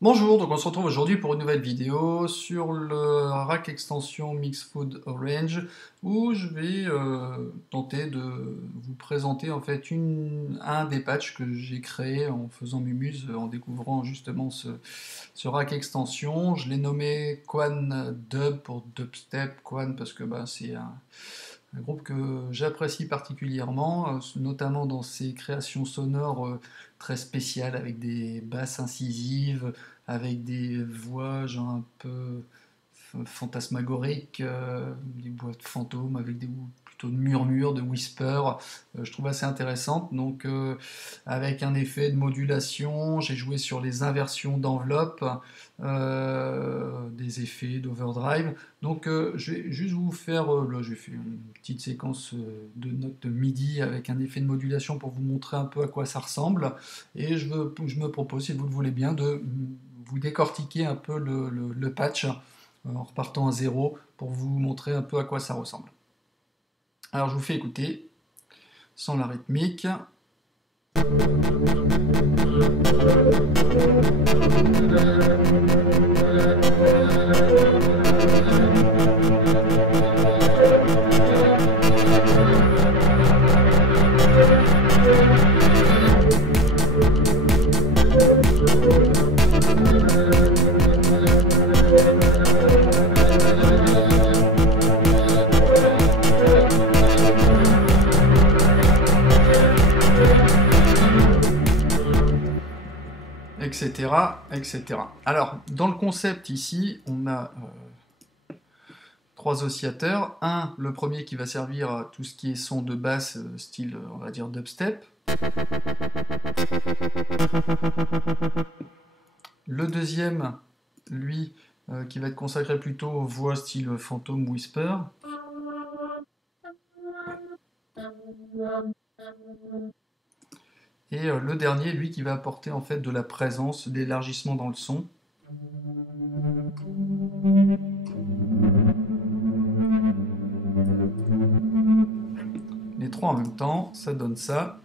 Bonjour, donc on se retrouve aujourd'hui pour une nouvelle vidéo sur le rack extension Mixfood Orange où je vais tenter de vous présenter en fait un des patchs que j'ai créé en faisant mumuse, en découvrant justement ce rack extension. Je l'ai nommé Quan Dub pour Dubstep, Quan parce que c'est un groupe que j'apprécie particulièrement, notamment dans ses créations sonores très spéciales, avec des basses incisives, avec des voix genre un peu fantasmagoriques, des voix de fantômes, avec des plutôt de murmures, de whispers, je trouve assez intéressante. Donc avec un effet de modulation, j'ai joué sur les inversions d'enveloppe, des effets d'overdrive. Donc je vais juste vous faire, là j'ai fait une petite séquence de notes MIDI avec un effet de modulation pour vous montrer un peu à quoi ça ressemble. Et je me propose, si vous le voulez bien, de vous décortiquer un peu le patch en repartant à zéro pour vous montrer un peu à quoi ça ressemble. Alors je vous fais écouter sans la rythmique. Etc., etc. Alors, dans le concept ici, on a trois oscillateurs. Le premier qui va servir à tout ce qui est son de basse, style, on va dire, dubstep. Le deuxième, lui, qui va être consacré plutôt aux voix style fantôme, whisper. Et le dernier, lui, qui va apporter en fait de la présence, de l'élargissement dans le son. Les trois en même temps, ça donne ça.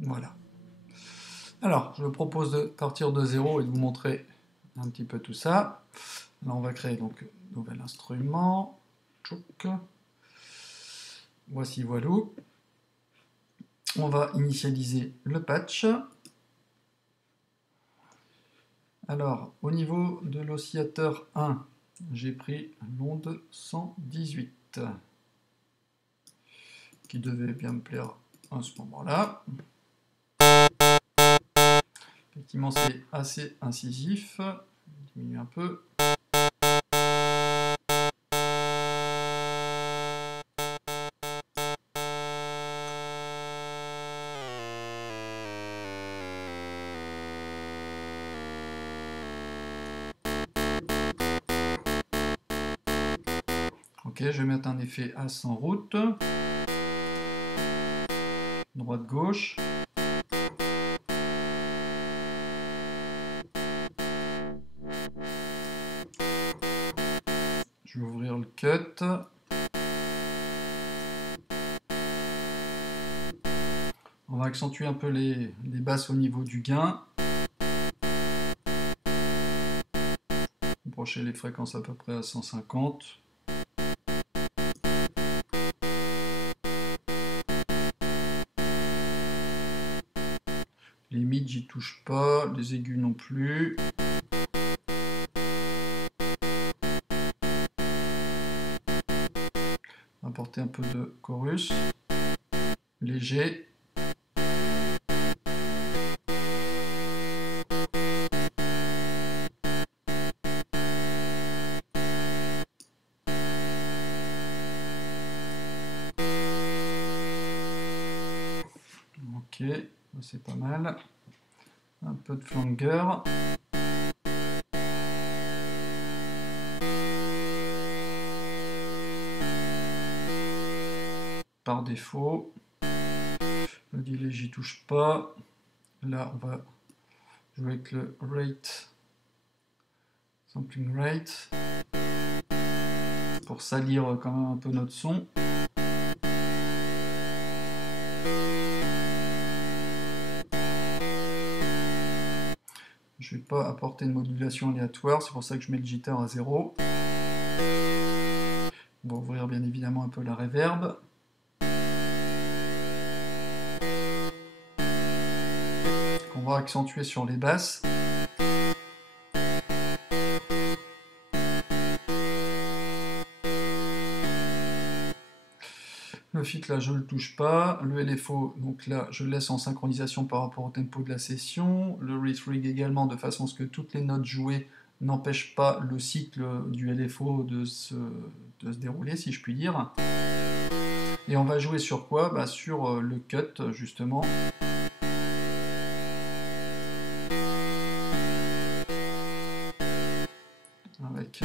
Voilà. Alors, je vous propose de partir de zéro et de vous montrer un petit peu tout ça. Là, on va créer donc un nouvel instrument. Tchouk. Voici, voilou. On va initialiser le patch. Alors, au niveau de l'oscillateur 1, j'ai pris l'onde 118, qui devait bien me plaire à ce moment-là. Effectivement, c'est assez incisif. Je diminue un peu. Ok, je vais mettre un effet as en route. Droite-gauche. Je vais ouvrir le cut. On va accentuer un peu les basses au niveau du gain. Approcher les fréquences à peu près à 150. Les mids, j'y touche pas, les aigus non plus. Apporter un peu de chorus. Léger. Ok, c'est pas mal. Un peu de flanger. Par défaut. Le delay, j'y touche pas. Là, on va jouer avec le rate, sampling rate, pour salir quand même un peu notre son. Je ne vais pas apporter de modulation aléatoire, c'est pour ça que je mets le jitter à 0. On va ouvrir bien évidemment un peu la reverb. On va accentuer sur les basses. Le fit là je le touche pas, le LFO donc là je le laisse en synchronisation par rapport au tempo de la session, le retrig également de façon à ce que toutes les notes jouées n'empêchent pas le cycle du LFO de se dérouler si je puis dire. Et on va jouer sur quoi? Bah, sur le cut justement. Avec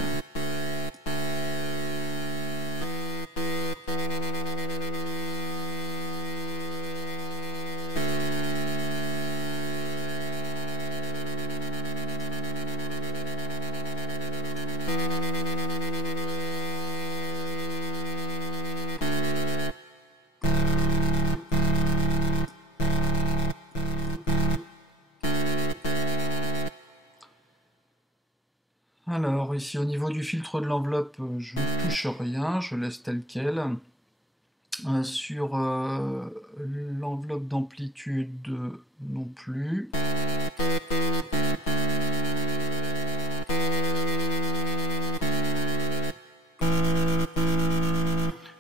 alors ici au niveau du filtre de l'enveloppe, je ne touche rien, je laisse tel quel. Sur l'enveloppe d'amplitude non plus.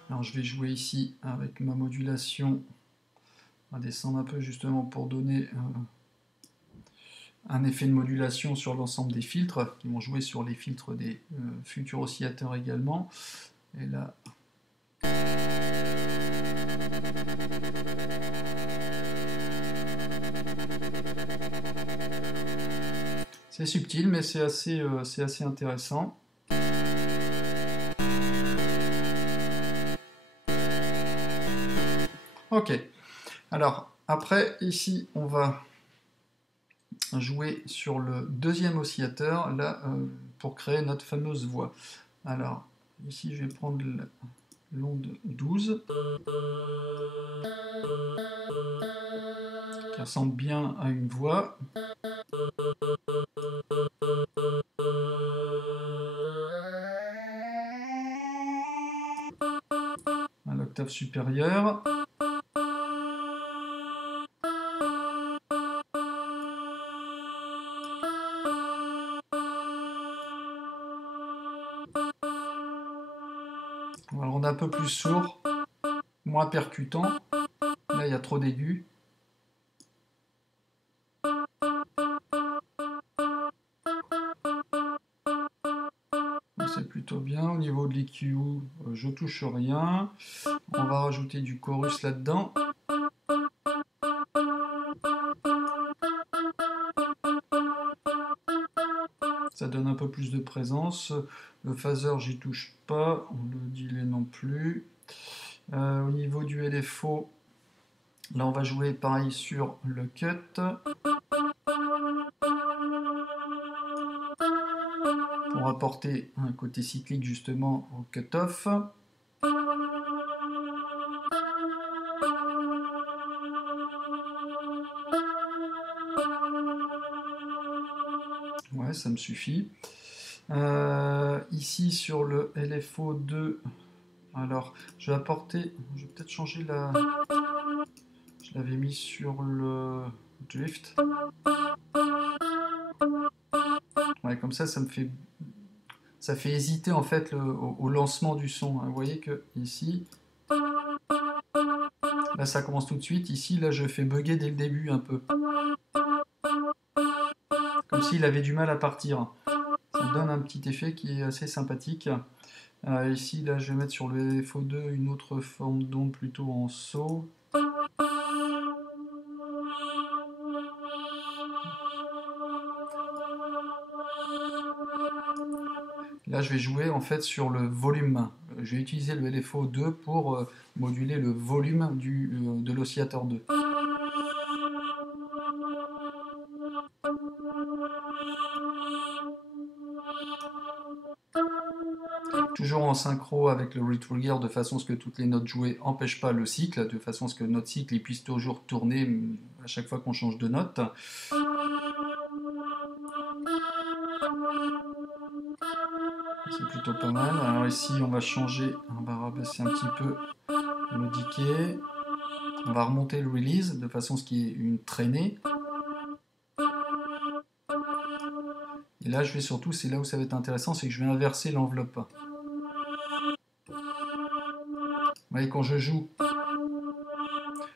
Alors je vais jouer ici avec ma modulation. On va descendre un peu justement pour donner un effet de modulation sur l'ensemble des filtres qui vont jouer sur les filtres des futurs oscillateurs également. Et là, c'est subtil mais c'est assez intéressant. Ok, alors après ici on va jouer sur le deuxième oscillateur là pour créer notre fameuse voix. Alors ici je vais prendre l'onde 12 qui ressemble bien à une voix. À l'octave supérieure. On va le rendre un peu plus sourd, moins percutant. Là, il y a trop d'aigus. C'est plutôt bien. Au niveau de l'EQ, je touche rien. On va rajouter du chorus là-dedans. Ça donne un peu plus de présence. Le phaser, j'y touche pas. Le delay non plus. Au niveau du LFO, là on va jouer pareil sur le cut. Pour apporter un côté cyclique justement au cut-off. Ouais, ça me suffit. Ici sur le LFO2, alors je vais apporter, je vais peut-être changer la... Je l'avais mis sur le drift. Ouais, comme ça me fait... Ça fait hésiter en fait au lancement du son. Vous voyez que ici, là ça commence tout de suite. Ici, là je fais bugger dès le début un peu. Comme s'il avait du mal à partir. Ça donne un petit effet qui est assez sympathique. Ici, là, je vais mettre sur le LFO2 une autre forme d'onde plutôt en saut. Là, je vais jouer en fait sur le volume. Je vais utiliser le LFO2 pour moduler le volume de l'oscillateur 2. en synchro avec le retrigger de façon à ce que toutes les notes jouées n'empêchent pas le cycle, de façon à ce que notre cycle il puisse toujours tourner à chaque fois qu'on change de note. C'est plutôt pas mal. Alors ici on va changer, on va rabaisser un petit peu le decay. On va remonter le release de façon à ce qu'il y ait une traînée. Et là je vais surtout, c'est là où ça va être intéressant, c'est que je vais inverser l'enveloppe. Vous voyez, quand je joue,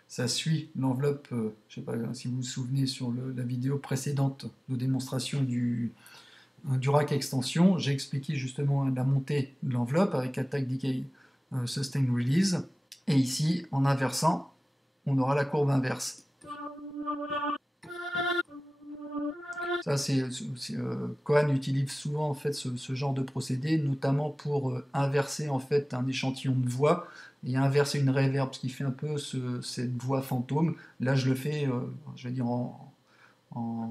ça suit l'enveloppe, je ne sais pas si vous vous souvenez sur la vidéo précédente de démonstration du rack extension, j'ai expliqué justement la montée de l'enveloppe avec attack, decay, sustain, release. Et ici, en inversant, on aura la courbe inverse. Ça, Kohan utilise souvent en fait ce genre de procédé, notamment pour inverser en fait un échantillon de voix et inverser une reverb, ce qui fait un peu cette voix fantôme. Là, je le fais, je vais dire en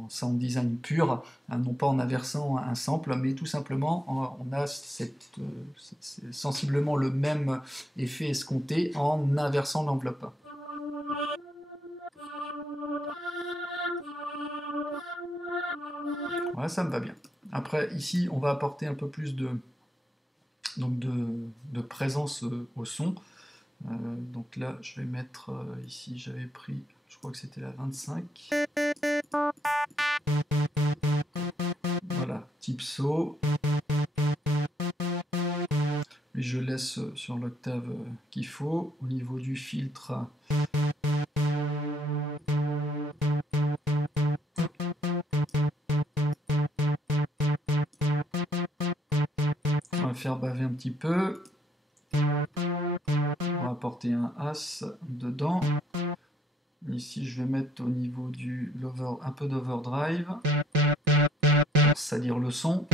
sound design pur, non pas en inversant un sample, mais tout simplement on a sensiblement le même effet escompté en inversant l'enveloppe. Ouais, ça me va bien. Après, ici, on va apporter un peu plus de présence au son. Donc là, je vais mettre ici, j'avais pris, je crois que c'était la 25. Voilà, type saut. Et je laisse sur l'octave qu'il faut. Au niveau du filtre, on va faire baver un petit peu. On va apporter un As dedans. Ici, je vais mettre au niveau du un peu d'overdrive pour salir le son.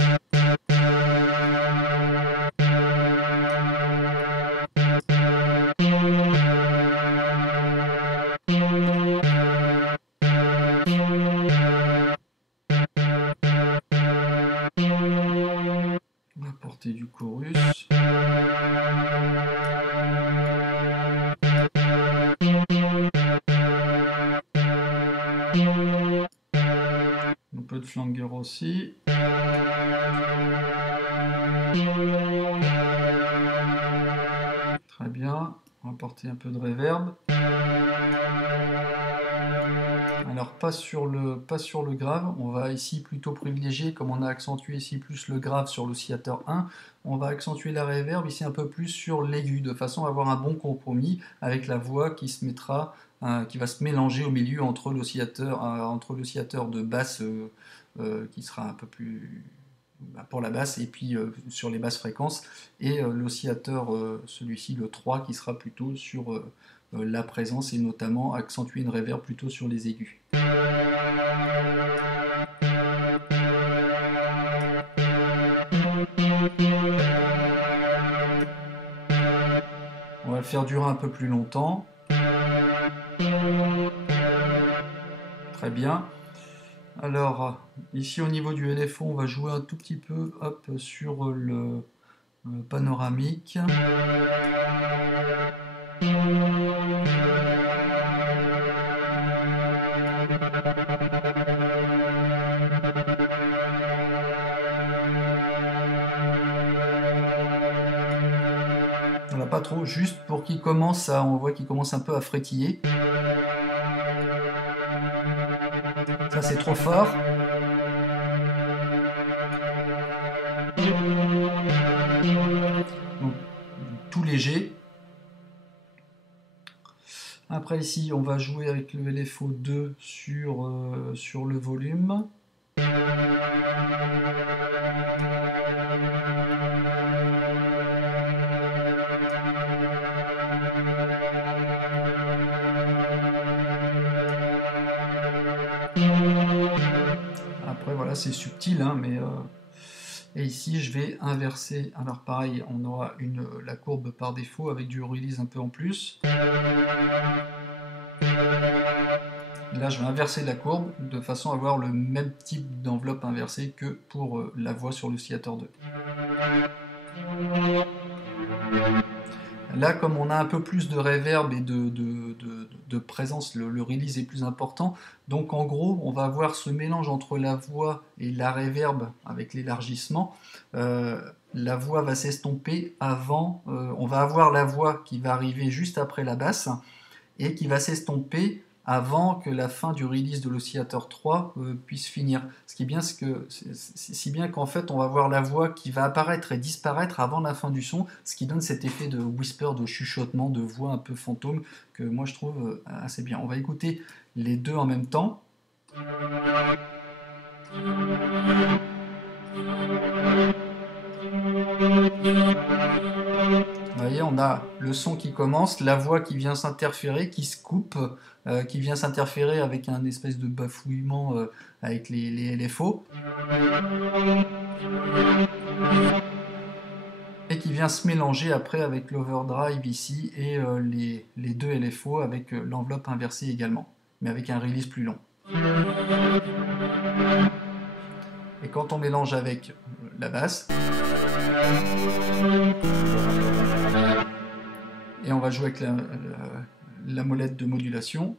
On va apporter du chorus. Un peu de flanger aussi. Très bien. On va apporter un peu de reverb. Alors pas sur le grave, on va ici plutôt privilégier, comme on a accentué ici plus le grave sur l'oscillateur 1, on va accentuer la reverb ici un peu plus sur l'aigu, de façon à avoir un bon compromis avec la voix qui se mettra, qui va se mélanger au milieu entre l'oscillateur de basse qui sera un peu plus pour la basse et puis sur les basses fréquences, et l'oscillateur, celui-ci le 3, qui sera plutôt sur la présence et notamment accentuer une reverb plutôt sur les aigus. On va le faire durer un peu plus longtemps. Très bien. Alors, ici au niveau du LFO, on va jouer un tout petit peu sur le panoramique. Voilà, pas trop, juste pour qu'il commence à, on voit qu'il commence un peu à frétiller. Ça c'est trop fort. Donc, tout léger. Après ici, on va jouer avec le LFO 2 sur le volume. Après voilà, c'est subtil, hein, mais et ici je vais inverser. Alors pareil, on aura la courbe par défaut avec du release un peu en plus. Là je vais inverser la courbe de façon à avoir le même type d'enveloppe inversée que pour la voix sur l'oscillateur 2. Là, comme on a un peu plus de reverb et de présence, le release est plus important. Donc en gros, on va avoir ce mélange entre la voix et la reverb avec l'élargissement. Euh, la voix va s'estomper avant, on va avoir la voix qui va arriver juste après la basse et qui va s'estomper avant que la fin du release de l'oscillateur 3 puisse finir. Ce qui est bien, c'est que, si bien qu'en fait, on va voir la voix qui va apparaître et disparaître avant la fin du son, ce qui donne cet effet de whisper, de chuchotement, de voix un peu fantôme, que moi je trouve assez bien. On va écouter les deux en même temps. Vous voyez, on a le son qui commence, la voix qui vient s'interférer, qui se coupe, qui vient s'interférer avec un espèce de bafouillement avec les LFO, et qui vient se mélanger après avec l'overdrive ici et les deux LFO avec l'enveloppe inversée également, mais avec un release plus long. Et quand on mélange avec la basse, et on va jouer avec la molette de modulation.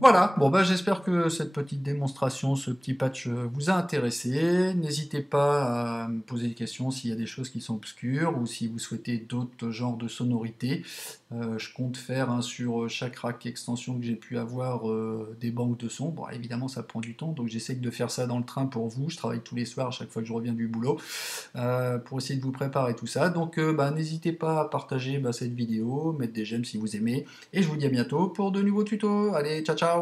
Voilà, bon bah j'espère que cette petite démonstration, ce petit patch vous a intéressé. N'hésitez pas à me poser des questions s'il y a des choses qui sont obscures ou si vous souhaitez d'autres genres de sonorités. Je compte faire sur chaque rack extension que j'ai pu avoir des banques de sons. Bon, évidemment ça prend du temps, donc j'essaie de faire ça dans le train pour vous. Je travaille tous les soirs à chaque fois que je reviens du boulot pour essayer de vous préparer tout ça. Donc n'hésitez pas à partager cette vidéo, mettre des j'aime si vous aimez. Et je vous dis à bientôt pour de nouveaux tutos. Allez, ciao ciao!